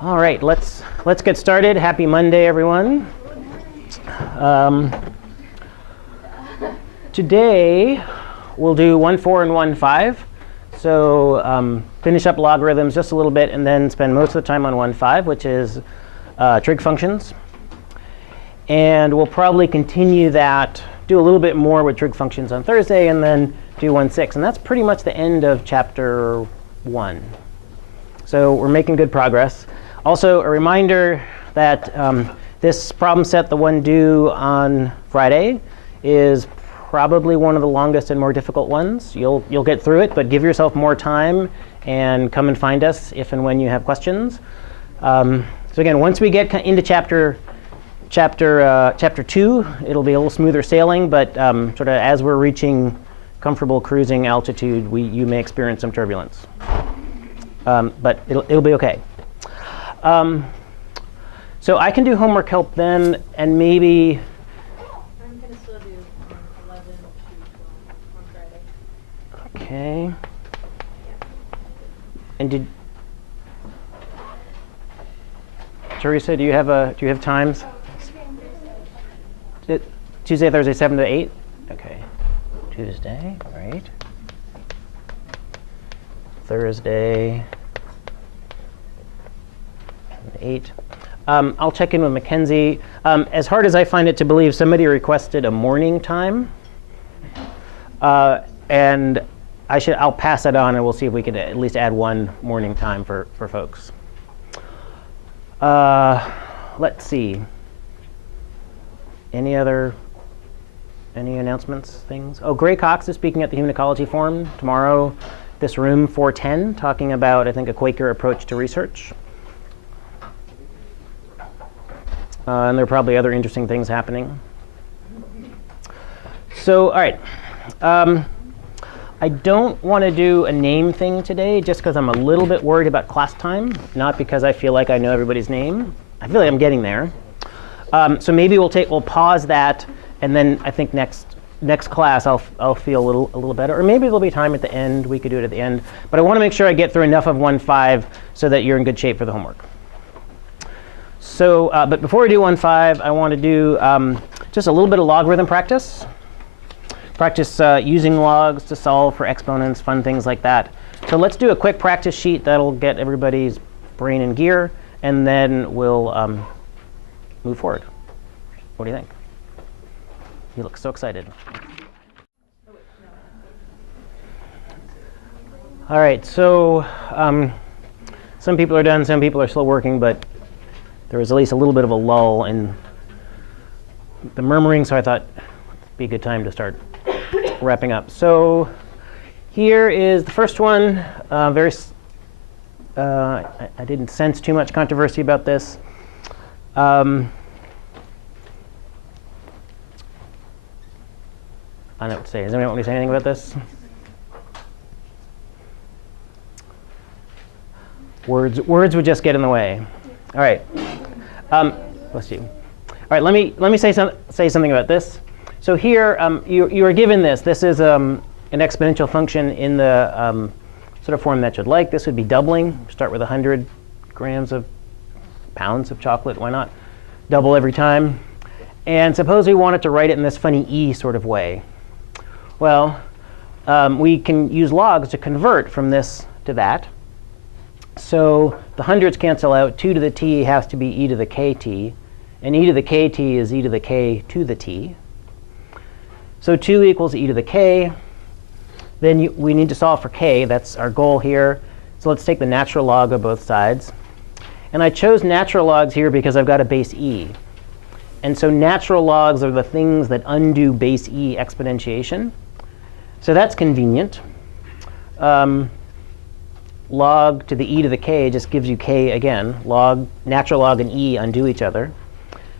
All right, let's get started. Happy Monday, everyone. Today we'll do 1.4 and 1.5. So finish up logarithms just a little bit, and then spend most of the time on 1.5, which is trig functions. And we'll probably continue that, do a little bit more with trig functions on Thursday, and then do 1.6. And that's pretty much the end of chapter 1. So we're making good progress. Also, a reminder that this problem set, the one due on Friday, is probably one of the longest and more difficult ones. You'll get through it, but give yourself more time and come and find us if and when you have questions. So again, once we get into chapter 2, it'll be a little smoother sailing, but sort of as we're reaching comfortable cruising altitude, you may experience some turbulence. But it'll be OK. So I can do homework help then, and maybe. I'm going to still do 11 to 12 on Friday. OK. And Teresa, do you have times? Tuesday, Thursday, 7 to 8. OK. Tuesday, right. Thursday, 8. I'll check in with Mackenzie. As hard as I find it to believe, somebody requested a morning time. And I'll pass that on, and we'll see if we could at least add one morning time for folks. Let's see. Any announcements, things? Oh, Gray Cox is speaking at the Human Ecology Forum tomorrow, this room 410, talking about, I think, a Quaker approach to research. And there are probably other interesting things happening. So, all right. I don't want to do a name thing today, just because I'm a little bit worried about class time, not because I feel like I know everybody's name. I feel like I'm getting there. So maybe we'll pause that, and then I think next class I'll feel a little better. Or maybe there'll be time at the end. We could do it at the end. But I want to make sure I get through enough of 1.5 so that you're in good shape for the homework. So, but before we do 1.5, I want to do just a little bit of logarithm practice. Practice using logs to solve for exponents, fun things like that. So let's do a quick practice sheet that'll get everybody's brain in gear, and then we'll move forward. What do you think? You look so excited. All right, so some people are done, some people are still working, but there was at least a little bit of a lull in the murmuring, so I thought it'd be a good time to start wrapping up. So here is the first one. I didn't sense too much controversy about this. I don't know what to say. Does anyone want to say anything about this? Words would just get in the way. All right. Bless you. All right. Let me say something about this. So here you are given this. This is an exponential function in the sort of form that you'd like. This would be doubling. Start with 100 pounds of chocolate. Why not? Double every time. And suppose we wanted to write it in this funny e sort of way. Well, we can use logs to convert from this to that. So the hundreds cancel out. 2 to the t has to be e to the kt. And e to the kt is e to the k to the t. So 2 equals e to the k. Then we need to solve for k. That's our goal here. So let's take the natural log of both sides. And I chose natural logs here because I've got a base e. And so natural logs are the things that undo base e exponentiation. So that's convenient. Log to the e to the k just gives you k again. Natural log and e undo each other.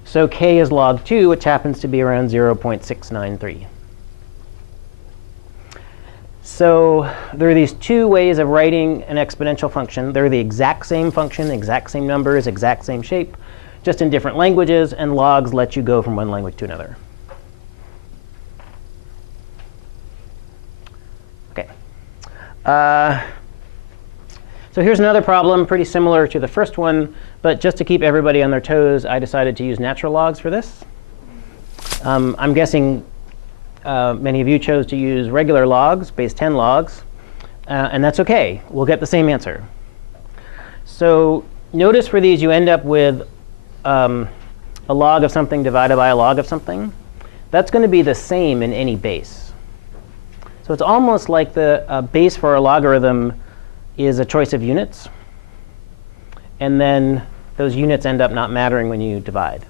So k is log 2, which happens to be around 0.693. So there are these two ways of writing an exponential function. They're the exact same function, exact same numbers, exact same shape, just in different languages, and logs let you go from one language to another. OK. So here's another problem, pretty similar to the first one, But just to keep everybody on their toes, I decided to use natural logs for this. I'm guessing many of you chose to use regular logs, base 10 logs. And that's OK. We'll get the same answer. So notice for these, you end up with a log of something divided by a log of something. That's going to be the same in any base. So it's almost like the base for a logarithm is a choice of units. And then those units end up not mattering when you divide.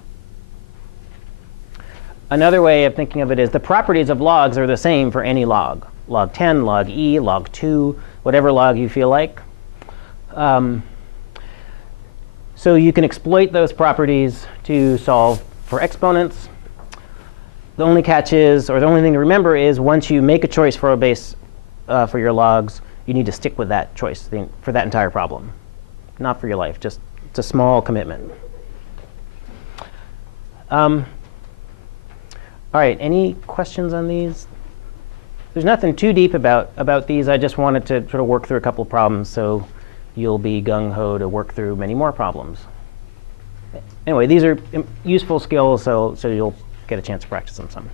Another way of thinking of it is the properties of logs are the same for any log. Log 10, log e, log 2, whatever log you feel like. So you can exploit those properties to solve for exponents. The only catch is, or the only thing to remember is, once you make a choice for a base for your logs, you need to stick with that choice for that entire problem. Not for your life, just it's a small commitment. All right, any questions on these? There's nothing too deep about these. I just wanted to sort of work through a couple of problems so you'll be gung-ho to work through many more problems. Anyway, these are useful skills, so you'll get a chance to practice them some.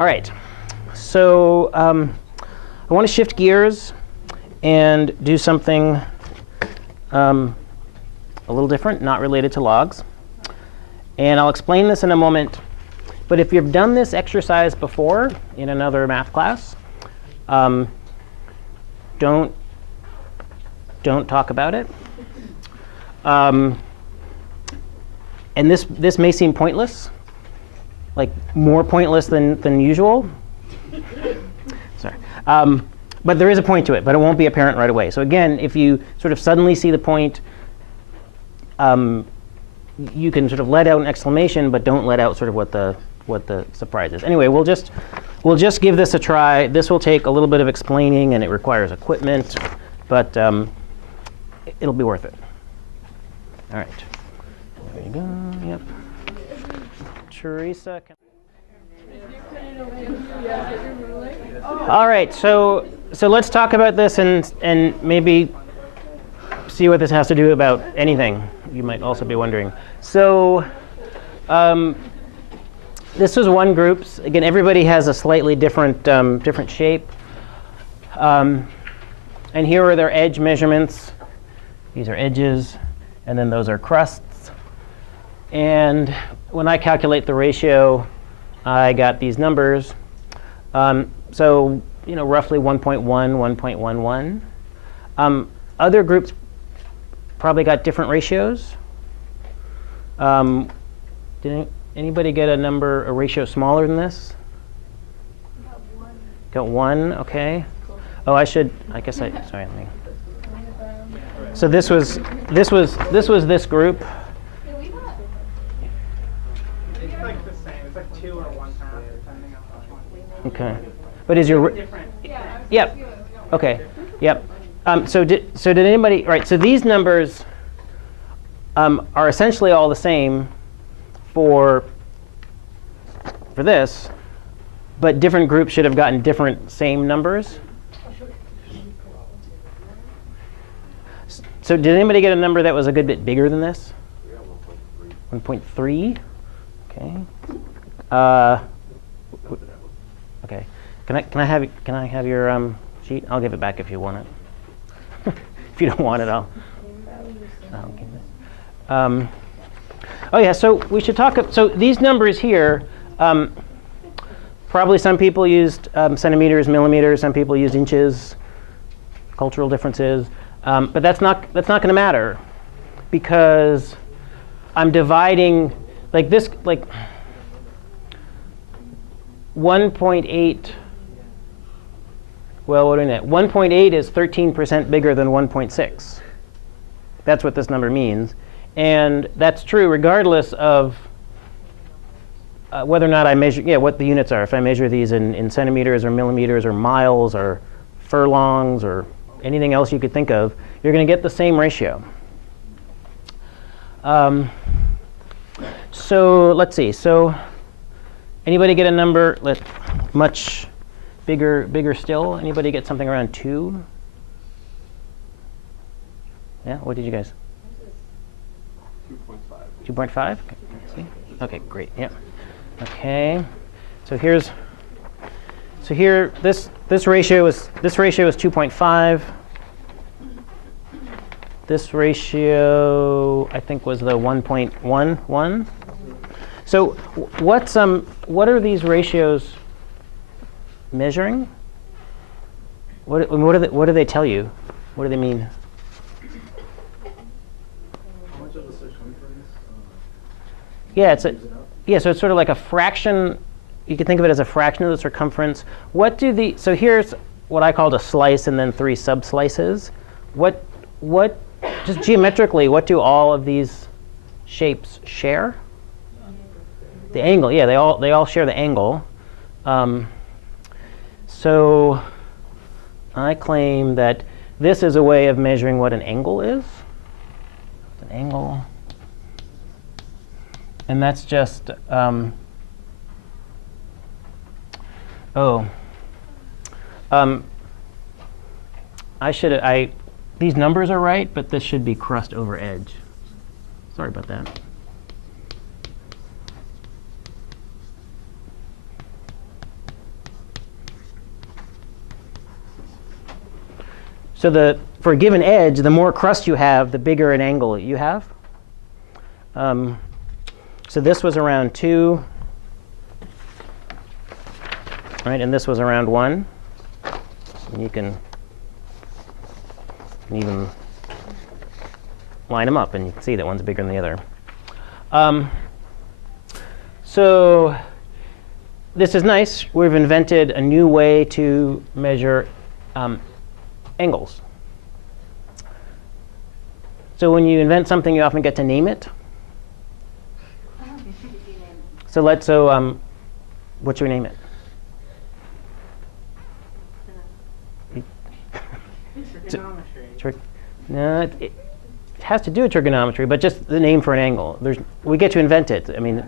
All right, so I want to shift gears and do something a little different, not related to logs. And I'll explain this in a moment. But if you've done this exercise before in another math class, don't talk about it. And this may seem pointless, like more pointless than usual. Sorry. But there is a point to it, but it won't be apparent right away. So again, if you sort of suddenly see the point, you can sort of let out an exclamation, but don't let out sort of what the surprise is. Anyway, we'll just give this a try. This will take a little bit of explaining, and it requires equipment, but it'll be worth it. All right. There you go. Yep. Teresa. All right. So let's talk about this and maybe see what this has to do about anything. You might also be wondering. So this was one group. Again, everybody has a slightly different shape. And here are their edge measurements. These are edges, and then those are crusts. And when I calculate the ratio, I got these numbers. So roughly 1.1, 1.11. Other groups probably got different ratios. Did anybody get a ratio smaller than this? Got 1, OK. Oh, I guess sorry, let me. So this was this group. It's like the same. It's like 2 or 1.5, depending on which one. OK. But is your Different. Yep. OK. Yep. So did anybody? Right. So these numbers are essentially all the same for this, but different groups should have gotten different same numbers. So did anybody get a number that was a good bit bigger than this? 1.3. OK. OK. Can I have your sheet? I'll give it back if you want it. If you don't want it, I'll give it. Oh yeah. So we should talk. So these numbers here. Probably some people used centimeters, millimeters. Some people used inches. Cultural differences. But that's not going to matter, because I'm dividing like this, like 1.8. Well, what do we know? 1.8 is 13% bigger than 1.6. That's what this number means, and that's true regardless of whether or not I measure, what the units are. If I measure these in centimeters or millimeters or miles or furlongs or anything else you could think of, you're going to get the same ratio. So let's see. So anybody get a number much bigger still? Anybody get something around 2? Yeah, what did you guys? 2.5. 2.5? Okay, see? Okay, great. Yeah. Okay. So here this ratio is 2.5. This ratio I think was the 1.11. So what are these ratios measuring? What do they tell you? What do they mean? How much of the circumference? Yeah, so it's sort of like a fraction. You can think of it as a fraction of the circumference. So here's what I called a slice and then 3 subslices. Just geometrically, what do all of these shapes share? The angle. Yeah, they all share the angle. So I claim that this is a way of measuring what an angle is. An angle. And that's just, these numbers are right, but this should be crust over edge. Sorry about that. So for a given edge, the more crust you have, the bigger an angle you have. So this was around 2, right? And this was around 1. And you can even line them up, and you can see that one's bigger than the other. So this is nice. We've invented a new way to measure angles. So when you invent something, you often get to name it. So what should we name it? Trigonometry. No, it has to do with trigonometry, but just the name for an angle. We get to invent it. I mean,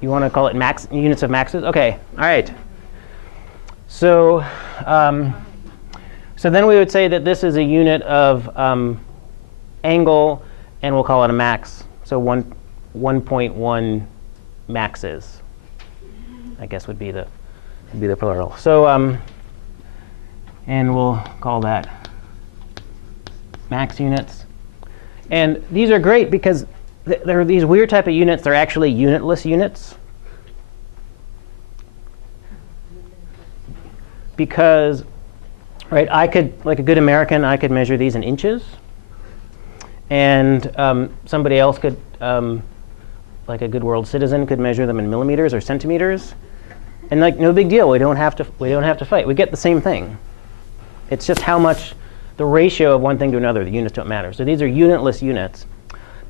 you want to call it units of maxes? OK, all right. So then we would say that this is a unit of angle, and we'll call it a max. So 1.1 maxes, I guess, would be the plural. So and we'll call that max units. And these are great because there are these weird type of units. They're actually unitless units. Because, right, I could, like a good American, I could measure these in inches. And somebody else could, like a good world citizen, could measure them in millimeters or centimeters. And like, no big deal. We don't have to fight. We get the same thing. It's just how much the ratio of one thing to another. The units don't matter. So these are unitless units.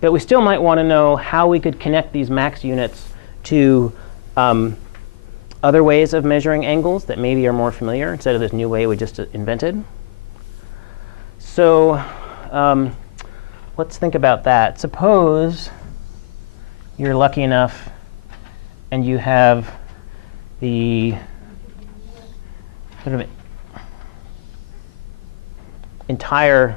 But we still might want to know how we could connect these max units to other ways of measuring angles that maybe are more familiar instead of this new way we just invented. So let's think about that. Suppose you're lucky enough and you have the sort of entire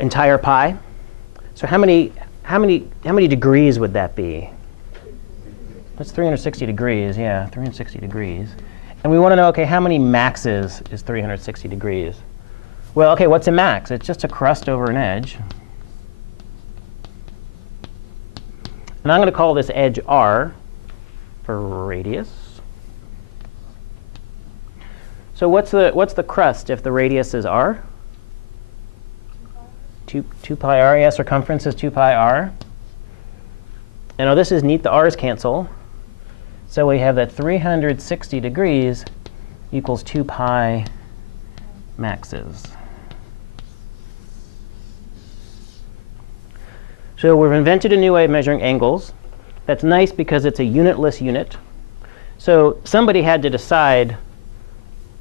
entire pi. So how many degrees would that be? That's 360 degrees. Yeah, 360 degrees. And we want to know, OK, how many maxes is 360 degrees? Well, OK, what's a max? It's just a crust over an edge. And I'm going to call this edge R for radius. So what's the crust if the radius is r? 2 pi r. Yeah, circumference is 2 pi r. And now this is neat. The r's cancel. So we have that 360 degrees equals 2 pi maxes. So we've invented a new way of measuring angles. That's nice because it's a unitless unit. So somebody had to decide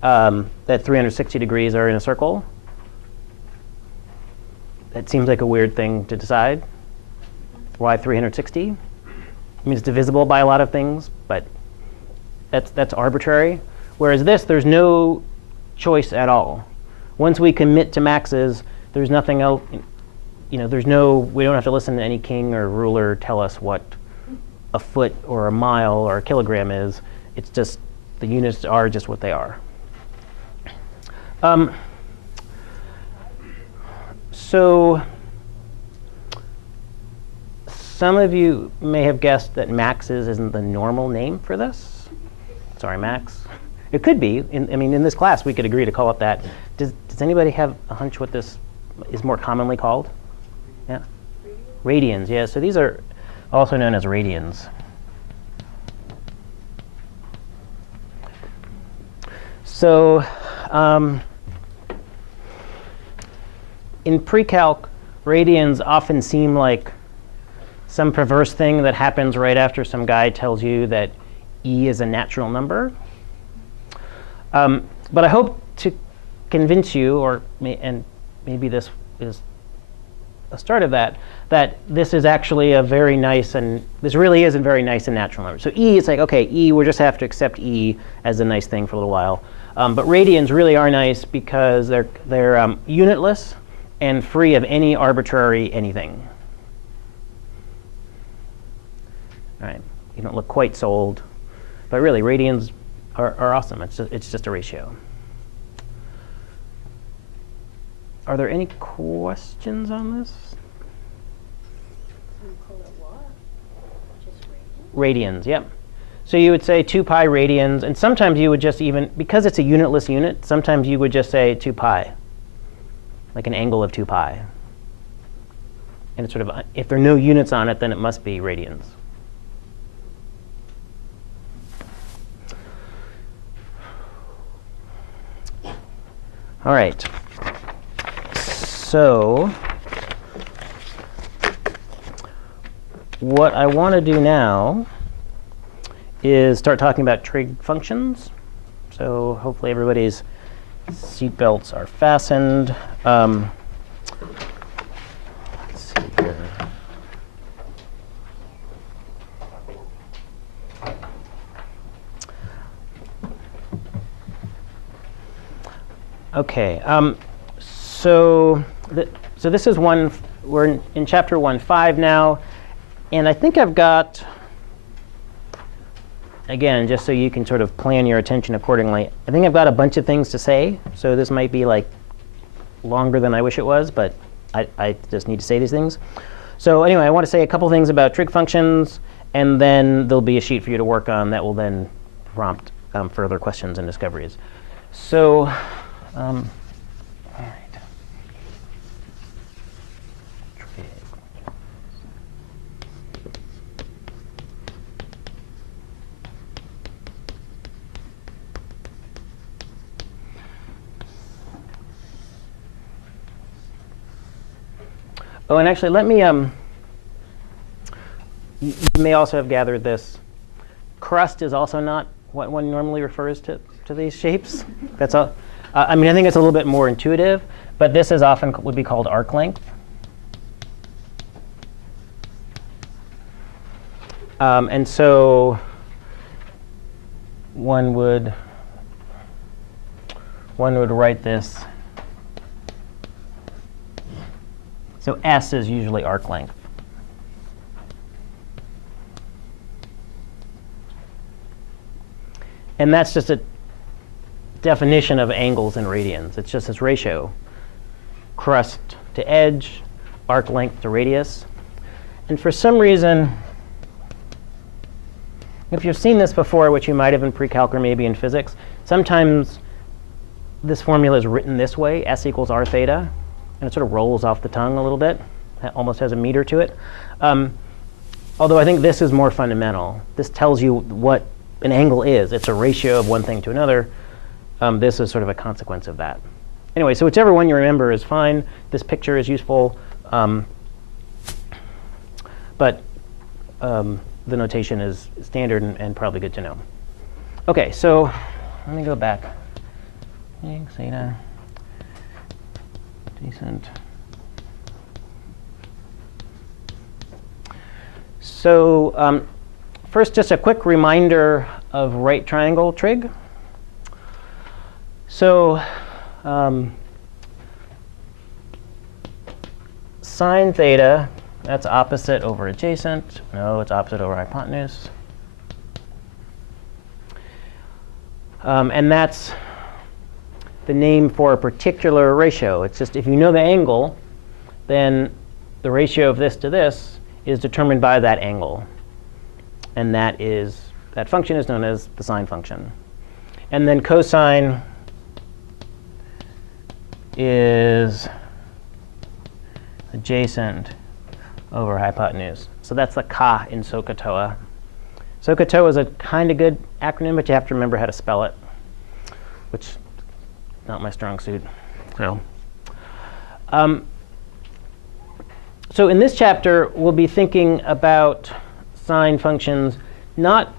that 360 degrees are in a circle. That seems like a weird thing to decide. Why 360? I mean, it's divisible by a lot of things, but that's arbitrary. Whereas this, there's no choice at all. Once we commit to maxes, there's nothing else. We don't have to listen to any king or ruler tell us what a foot or a mile or a kilogram is. It's just, the units are just what they are. So some of you may have guessed that maxes isn't the normal name for this. Sorry, max. It could be. In this class, we could agree to call it that. Does anybody have a hunch what this is more commonly called? Yeah? Radians, yeah. So these are also known as radians. So in pre-calc, radians often seem like some perverse thing that happens right after some guy tells you that E is a natural number. But I hope to convince you, and maybe this is a start of that this is actually a very nice, and this really is a very nice and natural number. So E, it's like, okay, E, we'll just have to accept E as a nice thing for a little while. But radians really are nice because they're unitless and free of any arbitrary anything. All right, you don't look quite sold, but really, radians are awesome. It's just a ratio. Are there any questions on this? You call it what? Just Radians, yep. So you would say 2 pi radians, and sometimes you would just even, because it's a unitless unit, sometimes you would just say 2 pi, like an angle of 2 pi. And it's sort of, if there are no units on it, then it must be radians. All right. So what I want to do now is start talking about trig functions. So hopefully everybody's seatbelts are fastened. Let's see here. Okay, so this is we're in chapter 1.5 now, and I think I've got, again, just so you can sort of plan your attention accordingly, I think I've got a bunch of things to say, so this might be like longer than I wish it was, but I just need to say these things. So anyway, I want to say a couple things about trig functions, and then there'll be a sheet for you to work on that will then prompt further questions and discoveries. So, all right. Oh, and actually, let me, you may also have gathered this. Crust is also not what one normally refers to these shapes. That's all. I mean, I think it's a little bit more intuitive, but this is often would be called arc length. And so one would write this. So S is usually arc length. And that's just a definition of angles and radians. It's just this ratio. Crust to edge, arc length to radius. And for some reason, if you've seen this before, which you might have in pre-calc or maybe in physics, sometimes this formula is written this way, S equals r theta. And it sort of rolls off the tongue a little bit. It almost has a meter to it. Although I think this is more fundamental. This tells you what an angle is. It's a ratio of one thing to another. This is sort of a consequence of that. Anyway, so whichever one you remember is fine. This picture is useful. But the notation is standard and probably good to know. OK, so let me go back. Theta. Decent. So first, just a quick reminder of right triangle trig. So sine theta, that's opposite over adjacent. No, it's opposite over hypotenuse. And that's the name for a particular ratio. It's just if you know the angle, then the ratio of this to this is determined by that angle. And that function is known as the sine function. And then cosine is adjacent over hypotenuse. So that's the ka in SOHCAHTOA. SOHCAHTOA is a kind of good acronym, but you have to remember how to spell it, which is not my strong suit. So in this chapter, we'll be thinking about sine functions not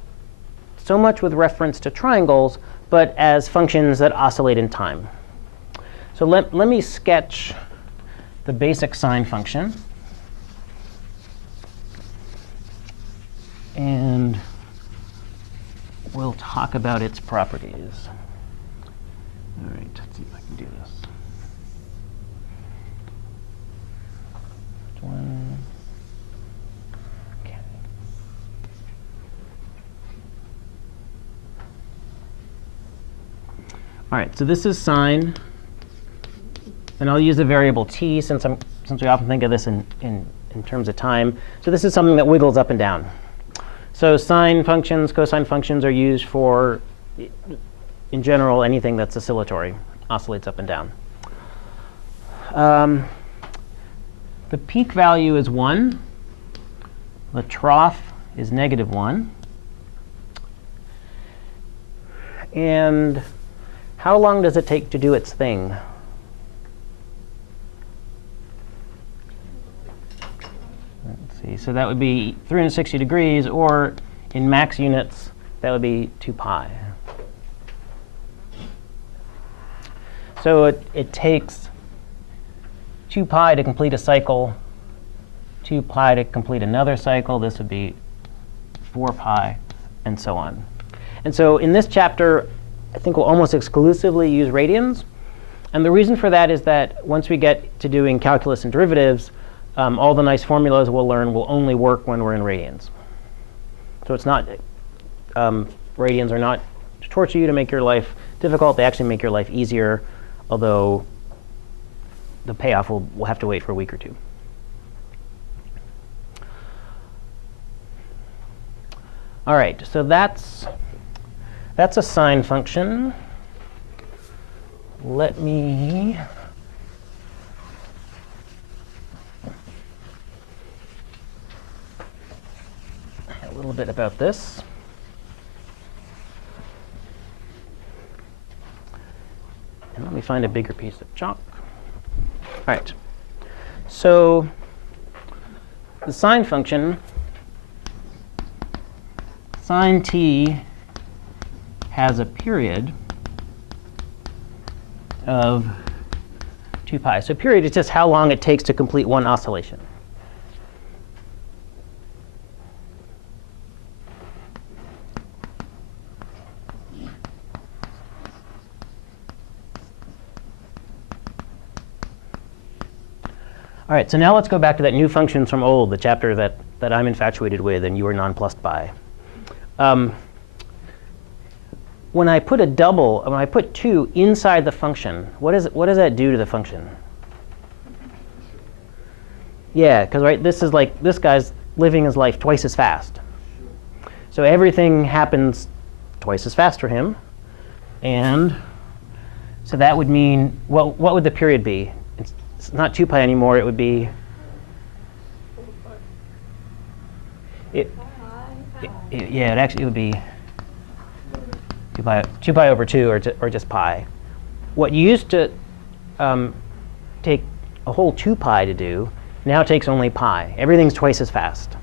so much with reference to triangles, but as functions that oscillate in time. So let me sketch the basic sine function. And we'll talk about its properties. All right, let's see if I can do this. One. Okay. All right, so this is sine. And I'll use the variable t since we often think of this in terms of time. So this is something that wiggles up and down. So sine functions, cosine functions are used for, in general, anything that's oscillatory, oscillates up and down. The peak value is 1. The trough is -1. And how long does it take to do its thing? Let's see. So that would be 360 degrees, or in max units, that would be 2 pi. So it takes 2 pi to complete a cycle, 2 pi to complete another cycle. This would be 4 pi, and so on. And so in this chapter, I think we'll almost exclusively use radians. And the reason for that is that once we get to doing calculus and derivatives, all the nice formulas we'll learn will only work when we're in radians. So it's not, radians are not to torture you, to make your life difficult. They actually make your life easier, although the payoff we'll have to wait for a week or two. All right, so that's a sine function. Let me a little bit about this. And let me find a bigger piece of chalk. All right. So the sine function, sine t, has a period of 2 pi. So period is just how long it takes to complete one oscillation. All right, so now let's go back to that new functions from old, the chapter that I'm infatuated with and you are nonplussed by. When I put 2 inside the function, what does that do to the function? Yeah, because right, this is like this guy's living his life twice as fast. So everything happens twice as fast for him. And so that would mean, well, what would the period be? It's not 2 pi anymore. It would be it would be 2 pi over 2, or just pi. What used to take a whole 2 pi to do now takes only pi. Everything's twice as fast.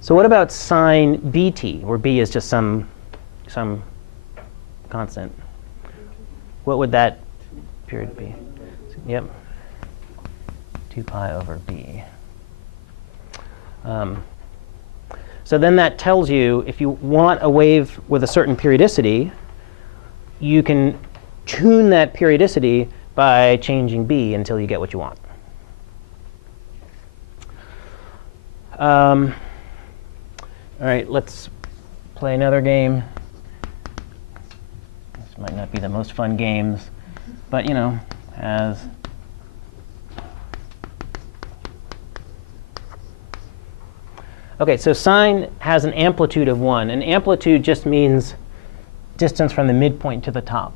So what about sine bt, where b is just some constant? What would that period be? Yep. 2 pi over b. So then that tells you if you want a wave with a certain periodicity, you can tune that periodicity by changing b until you get what you want. All right, let's play another game. This might not be the most fun games, but you know, as okay, so sine has an amplitude of 1. And amplitude just means distance from the midpoint to the top.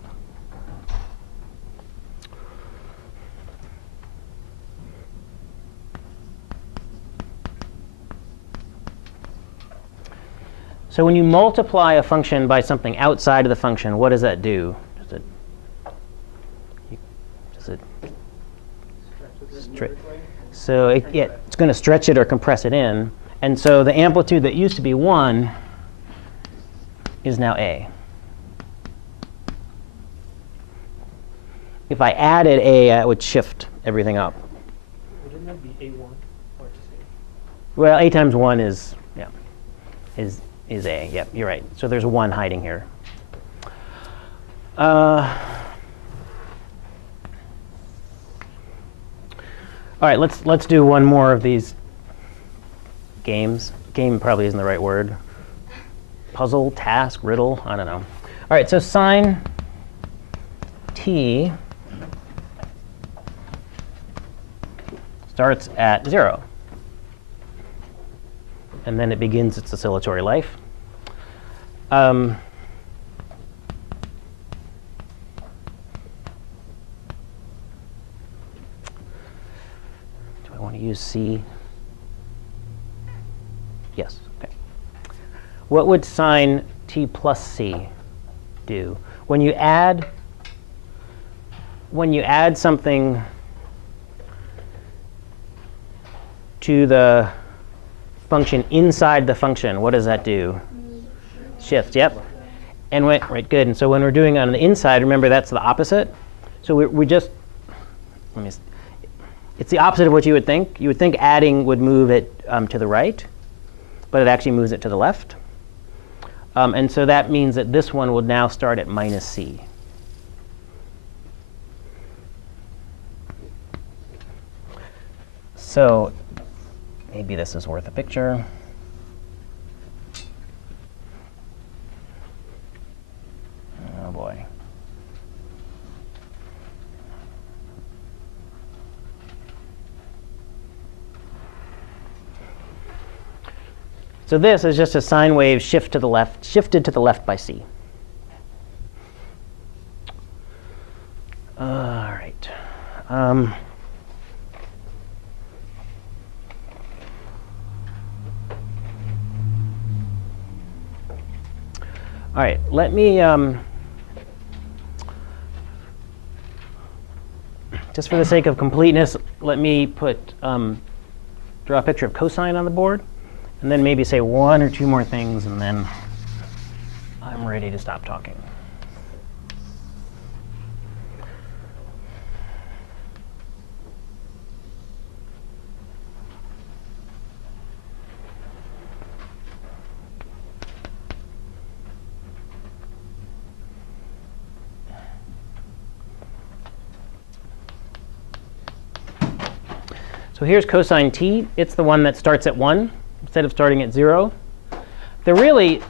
So when you multiply a function by something outside of the function, what does that do? Does it so it's going to stretch it or compress it in. And so the amplitude that used to be 1 is now a. If I added a, I would shift everything up. Wouldn't that be A1 or just A? Well, a times 1 is, yeah, is a. Yep, you're right. So there's 1 hiding here. All right, let's do one more of these games. Game probably isn't the right word. Puzzle, task, riddle, I don't know. All right, so sine t starts at 0. And then it begins its oscillatory life. Do I want to use C? Yes. Okay. What would sine t plus c do? When you add something to the function inside the function, what does that do? Shift, yep. And right, good. And so when we're doing it on the inside, remember that's the opposite. So we just, it's the opposite of what you would think. You would think adding would move it to the right, but it actually moves it to the left. And so that means that this one will now start at minus c. So maybe this is worth a picture. Oh boy. So this is just a sine wave shifted to the left by c. All right. All right, let me, just for the sake of completeness, let me draw a picture of cosine on the board, and then maybe say 1 or 2 more things, and then I'm ready to stop talking. So here's cosine t. It's the one that starts at 1 instead of starting at 0. They're really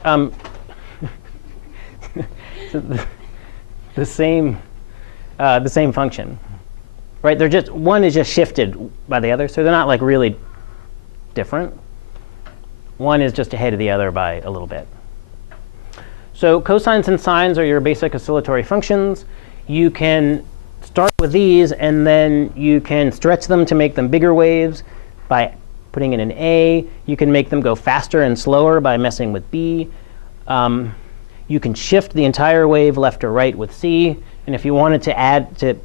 the same function, right? They're just, one is just shifted by the other, so they're not like really different. One is just ahead of the other by a little bit. So cosines and sines are your basic oscillatory functions. You can start with these, and then you can stretch them to make them bigger waves by putting in an A. You can make them go faster and slower by messing with B. You can shift the entire wave left or right with C. And if you wanted to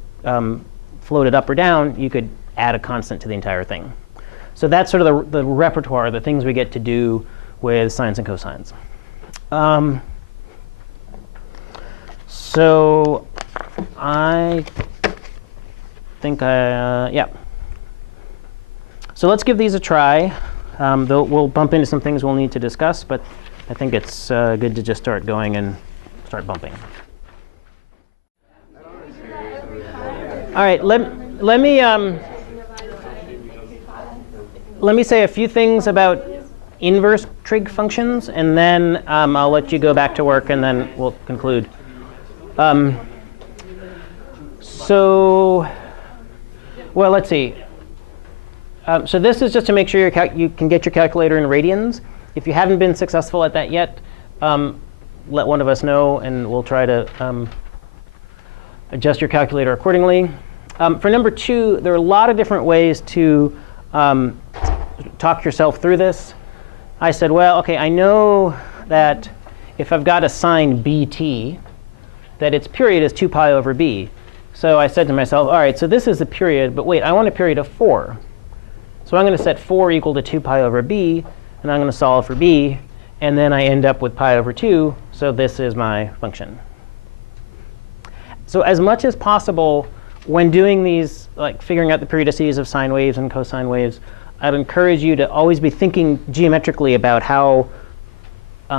float it up or down, you could add a constant to the entire thing. So that's sort of the repertoire, the things we get to do with sines and cosines. So I think yeah. So let's give these a try. We'll bump into some things we'll need to discuss, but I think it's good to just start going and start bumping. All right, let me say a few things about inverse trig functions, and then I'll let you go back to work, and then we'll conclude. Well, let's see. So this is just to make sure you can get your calculator in radians. If you haven't been successful at that yet, let one of us know, and we'll try to adjust your calculator accordingly. For number 2, there are a lot of different ways to talk yourself through this. I said, well, OK, I know that if I've got a sine bt, that its period is 2 pi over b. So I said to myself, all right, so this is the period. But wait, I want a period of 4. So I'm going to set 4 equal to 2 pi over b. And I'm going to solve for b. And then I end up with pi over 2. So this is my function. So as much as possible, when doing these, like figuring out the periodicities of sine waves and cosine waves, I'd encourage you to always be thinking geometrically about how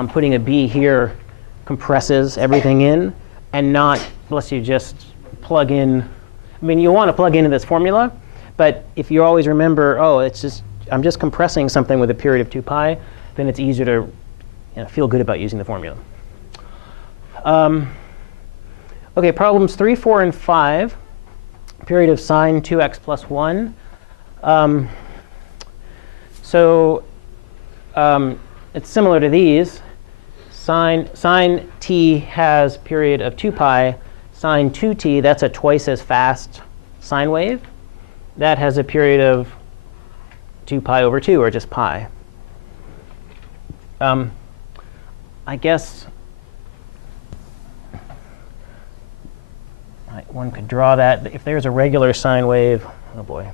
putting a b here compresses everything in, and not, unless you just plug in. I mean, you want to plug into this formula. But if you always remember, oh, I'm just compressing something with a period of 2 pi, then it's easier to feel good about using the formula. OK, problems 3, 4, and 5. Period of sine 2x plus 1. It's similar to these. Sine t has period of 2 pi. Sine 2t, that's a twice as fast sine wave. That has a period of 2 pi over 2, or just pi. I guess one could draw that. If there's a regular sine wave, oh boy.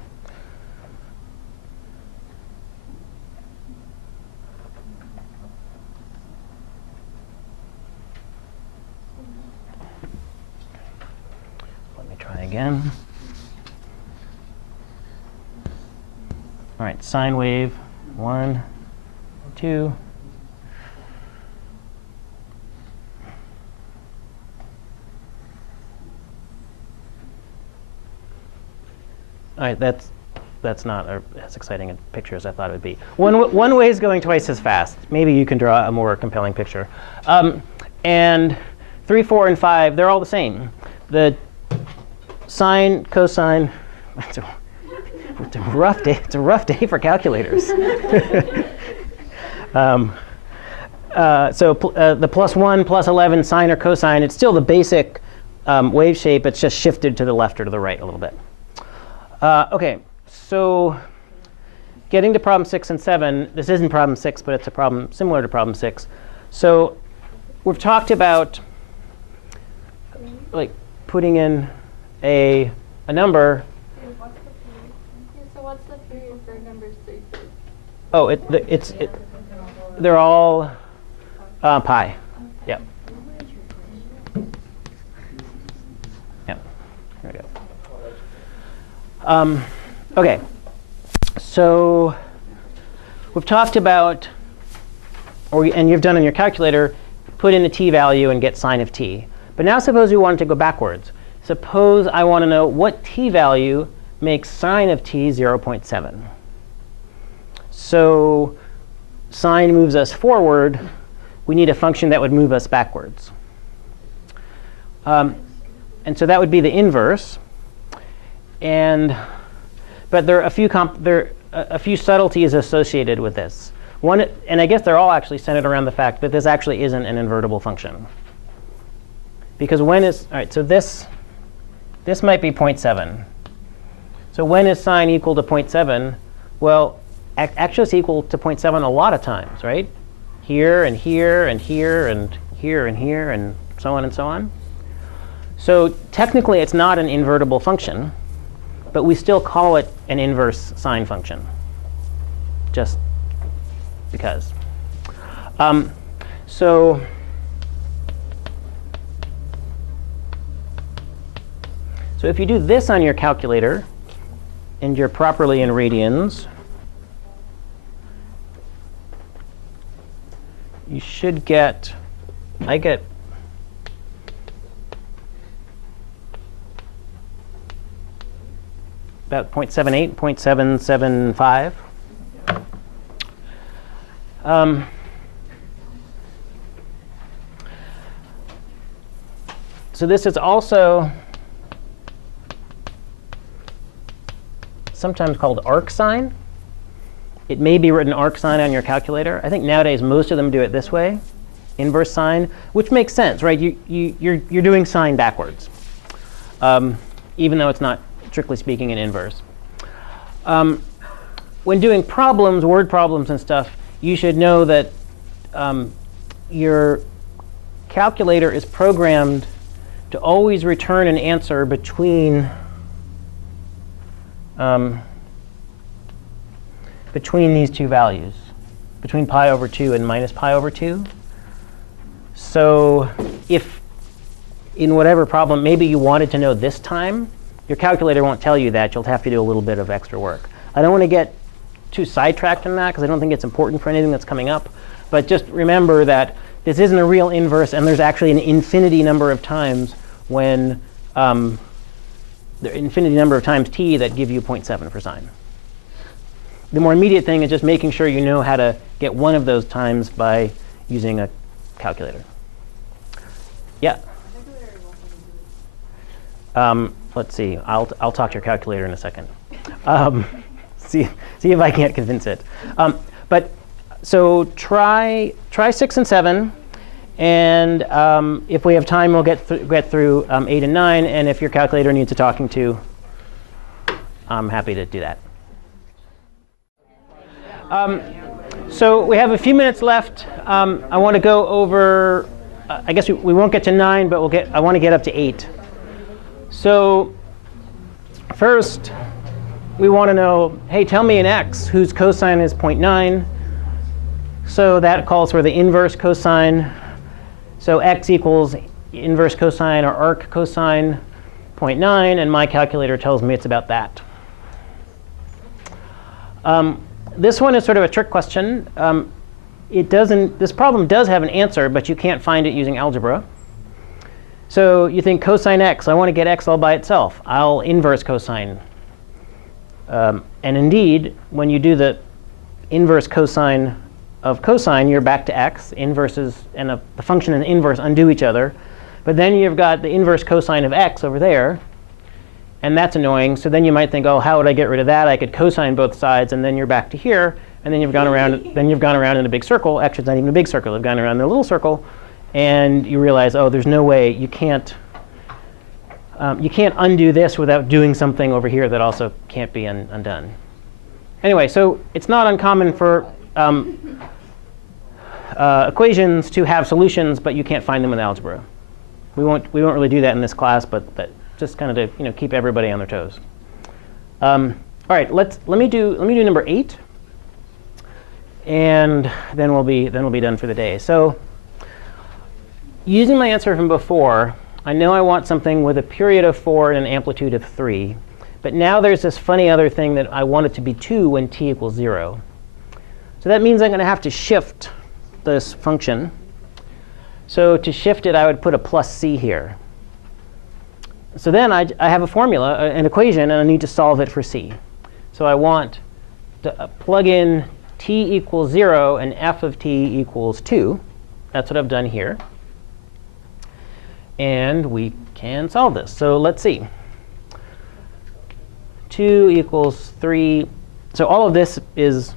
Let me try again. All right, sine wave, 1, 2. All right, that's not as exciting a picture as I thought it would be. One way is going twice as fast. Maybe you can draw a more compelling picture. And 3, 4, and 5, they're all the same. The sine, cosine. It's a rough day. It's a rough day for calculators. The plus 1, plus 11 sine or cosine, it's still the basic wave shape. It's just shifted to the left or to the right a little bit. OK, so getting to problem 6 and 7, this isn't problem 6, but it's a problem similar to problem 6. So we've talked about like putting in a number. So what's the period for numbers 3, 4? Oh, they're all pi. Yep. Yep. Here we go. OK, so we've talked about, and you've done in your calculator, put in the t value and get sine of t. But now suppose we wanted to go backwards. Suppose I want to know what t value makes sine of t 0.7. So sine moves us forward. We need a function that would move us backwards. And so that would be the inverse. But there are a few subtleties associated with this. One, and I guess they're all actually centered around the fact that this actually isn't an invertible function. Because when is, all right, so this might be 0.7. So when is sine equal to 0.7? Well, actually it's equal to 0.7 a lot of times, right? Here and here and here and here and here and so on and so on. So technically it's not an invertible function, but we still call it an inverse sine function, just because. So if you do this on your calculator, and you're properly in radians, you should get, I get about 0.78, 0.775. So this is also sometimes called arcsine. It may be written arcsine on your calculator. I think nowadays most of them do it this way, inverse sine, which makes sense, right? You're doing sine backwards, even though it's not, strictly speaking, an inverse. When doing problems, word problems and stuff, you should know that your calculator is programmed to always return an answer between these two values, between pi over 2 and minus pi over 2. So if in whatever problem, maybe you wanted to know this time, your calculator won't tell you that. You'll have to do a little bit of extra work. I don't want to get too sidetracked on that because I don't think it's important for anything that's coming up. But just remember that this isn't a real inverse, and there's actually an infinity number of times when the infinity number of times t that give you 0.7 for sine. The more immediate thing is just making sure you know how to get one of those times by using a calculator. Yeah? Let's see. I'll talk to your calculator in a second. See if I can't convince it. But so try 6 and 7. And if we have time, we'll get through 8 and 9. And if your calculator needs a talking to, I'm happy to do that. So we have a few minutes left. I want to go over, I guess we won't get to 9, but I want to get up to 8. So first, we want to know, hey, tell me an x whose cosine is 0.9. So that calls for the inverse cosine. So x equals inverse cosine or arc cosine 0.9, and my calculator tells me it's about that. This one is sort of a trick question. This problem does have an answer, but you can't find it using algebra. So you think cosine x, I want to get x all by itself. I'll inverse cosine. And indeed, when you do the inverse cosine of cosine, you're back to x. Inverses and the function and the inverse undo each other. But then you've got the inverse cosine of x over there. And that's annoying. So then you might think, oh, how would I get rid of that? I could cosine both sides. And then you're back to here. And then you've gone around. Then you've gone around in a big circle. Actually, it's not even a big circle. You've gone around in a little circle. And you realize, oh, there's no way. You can't undo this without doing something over here that also can't be undone. Anyway, so it's not uncommon for equations to have solutions, but you can't find them in algebra. We won't really do that in this class, but just kind of to keep everybody on their toes. All right, let me do number 8, and then we'll be done for the day. So using my answer from before, I know I want something with a period of 4 and an amplitude of 3. But now there's this funny other thing that I want it to be 2 when t equals 0. So that means I'm going to have to shift this function. So to shift it, I would put a plus c here. So then I have a formula, an equation, and I need to solve it for c. So I want to plug in t equals 0 and f of t equals 2. That's what I've done here. And we can solve this. So let's see. 2 equals 3. So all of this is,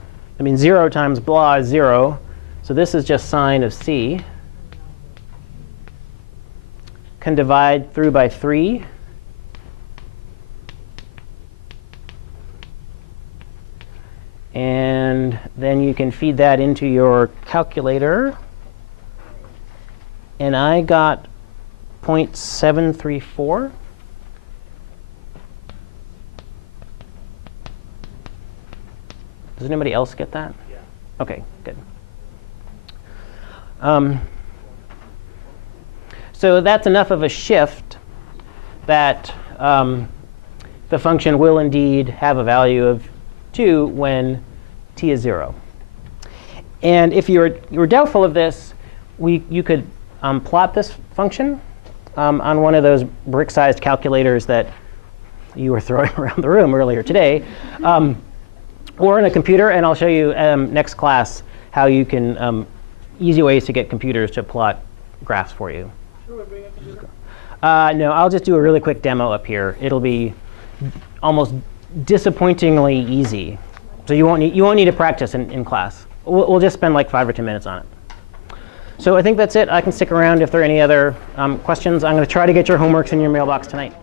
0 times blah is 0. So this is just sine of c. Can divide through by 3. And then you can feed that into your calculator. And I got 0.734. Does anybody else get that? Yeah. OK, good. So that's enough of a shift that the function will indeed have a value of 2 when t is 0. And if you're doubtful of this, you could plot this function on one of those brick-sized calculators that you were throwing around the room earlier today, or in a computer. And I'll show you next class how you can easy ways to get computers to plot graphs for you. No, I'll just do a really quick demo up here. It'll be almost disappointingly easy. So you won't need to practice in class. We'll just spend like 5 or 10 minutes on it. So I think that's it. I can stick around if there are any other questions. I'm going to try to get your homeworks in your mailbox tonight.